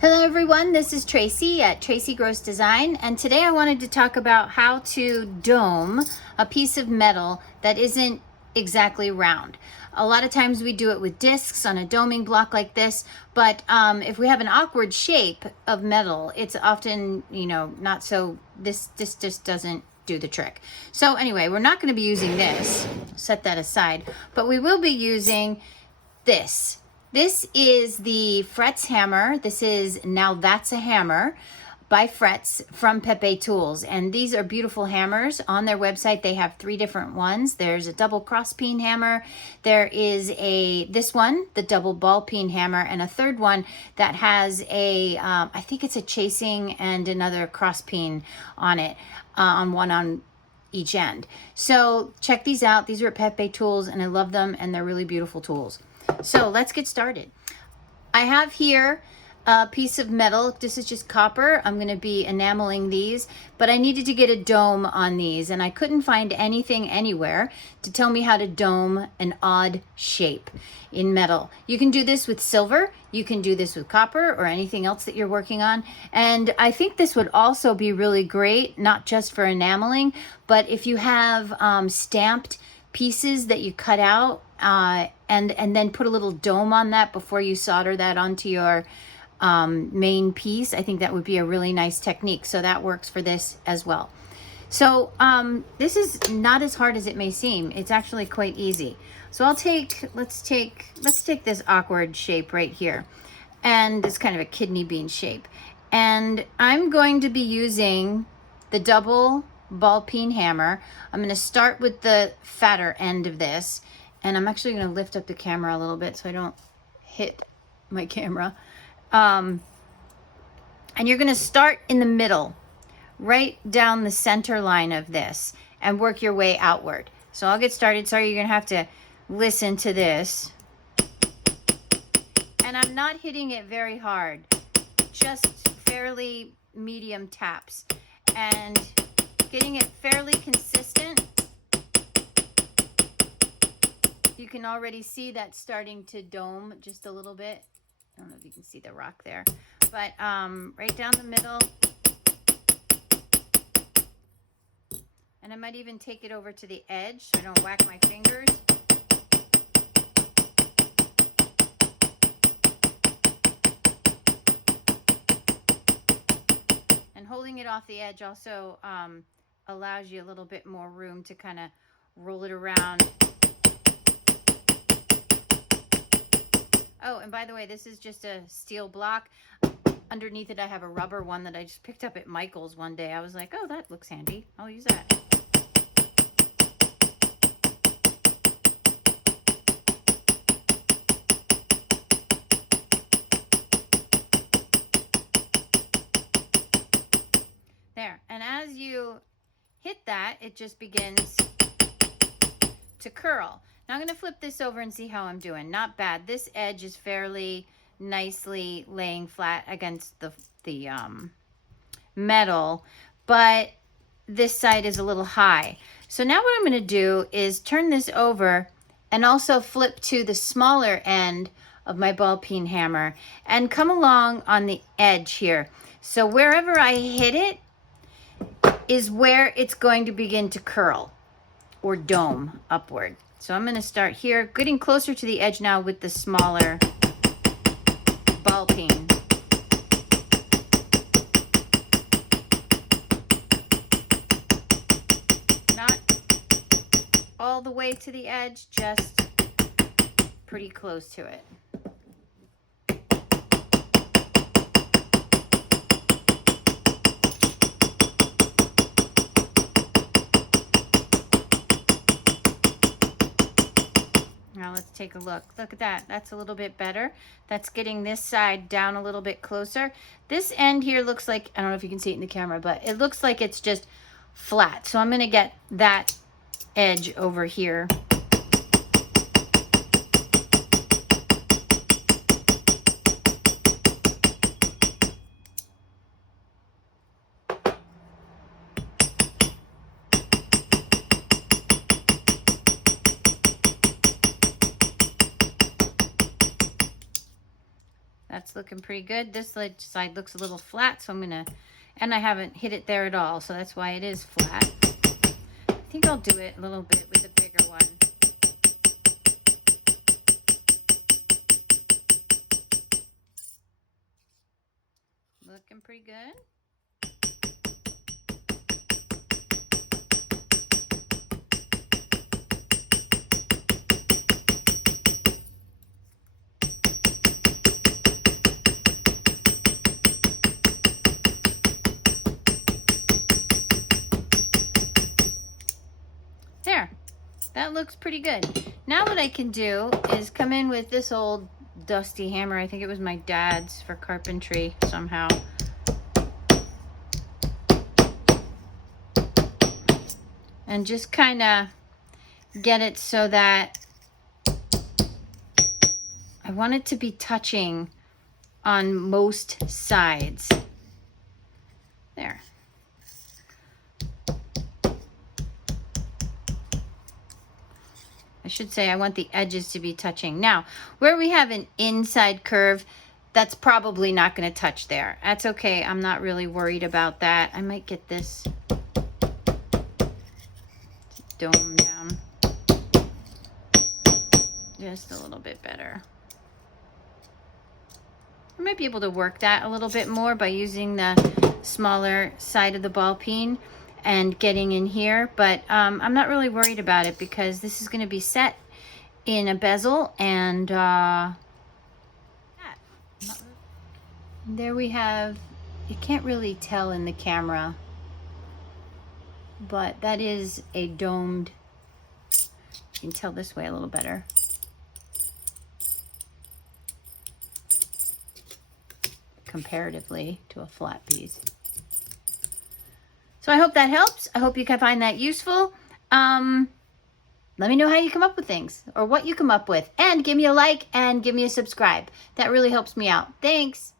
Hello everyone, this is Tracy at Tracy Gross Design, and today I wanted to talk about how to dome a piece of metal that isn't exactly round. A lot of times we do it with discs on a doming block like this, but if we have an awkward shape of metal, it's often, not so, this just doesn't do the trick. So anyway, we're not going to be using this, set that aside, but we will be using this. This is the Fretz hammer. This is Now That's a Hammer by Fretz from Pepetools. And these are beautiful hammers. On their website, they have 3 different ones. There's a double cross-peen hammer. There is this one, the double ball-peen hammer, and a third one that has I think it's a chasing and another cross-peen on it, on each end. So check these out. These are at Pepetools, and I love them, and they're really beautiful tools. So let's get started. I have here a piece of metal. This is just copper. I'm going to be enameling these, but I needed to get a dome on these, and I couldn't find anything anywhere to tell me how to dome an odd shape in metal. You can do this with silver. You can do this with copper or anything else that you're working on. And I think this would also be really great, not just for enameling, but if you have stamped pieces that you cut out and then put a little dome on that before you solder that onto your main piece. I think that would be a really nice technique. So that works for this as well. So this is not as hard as it may seem. It's actually quite easy. So let's take this awkward shape right here. And it's kind of a kidney bean shape. And I'm going to be using the double ball-peen hammer. I'm going to start with the fatter end of this, and I'm actually going to lift up the camera a little bit so I don't hit my camera. And you're going to start in the middle, right down the center line of this, and work your way outward. So I'll get started. Sorry, you're going to have to listen to this. And I'm not hitting it very hard, just fairly medium taps. And getting it fairly consistent. You can already see that starting to dome just a little bit. I don't know if you can see the rock there, but right down the middle. And I might even take it over to the edge so I don't whack my fingers. And holding it off the edge also allows you a little bit more room to kind of roll it around. Oh, and by the way, this is just a steel block. Underneath it, I have a rubber one that I just picked up at Michael's one day. I was like, oh, that looks handy. I'll use that. There, and as you hit that, it just begins to curl. Now I'm going to flip this over and see how I'm doing. Not bad. This edge is fairly nicely laying flat against the metal, but this side is a little high. So now what I'm going to do is turn this over and also flip to the smaller end of my ball-peen hammer and come along on the edge here. So wherever I hit it is where it's going to begin to curl or dome upward. So I'm going to start here, getting closer to the edge now with the smaller ball peen. Not all the way to the edge, just pretty close to it. Now let's take a look. Look at that. That's a little bit better. That's getting this side down a little bit closer. This end here looks like, I don't know if you can see it in the camera, but it looks like it's just flat. So I'm going to get that edge over here. That's looking pretty good. This side looks a little flat, so I'm gonna, and I haven't hit it there at all, so that's why it is flat. I think I'll do it a little bit with a bigger one. Looking pretty good. There, that looks pretty good. Now what I can do is come in with this old dusty hammer. I think it was my dad's for carpentry somehow. And just kind of get it so that I want it to be touching on most sides. There. I should say I want the edges to be touching. Now, where we have an inside curve, that's probably not going to touch there. That's okay. I'm not really worried about that. I might get this dome down just a little bit better. I might be able to work that a little bit more by using the smaller side of the ball peen and getting in here, but I'm not really worried about it because this is going to be set in a bezel, and there we have, you can't really tell in the camera, but that is a domed, you can tell this way a little better. Comparatively to a flat piece. So I hope that helps. I hope you can find that useful. Let me know how you come up with things or what you come up with, and give me a like and give me a subscribe. That really helps me out. Thanks.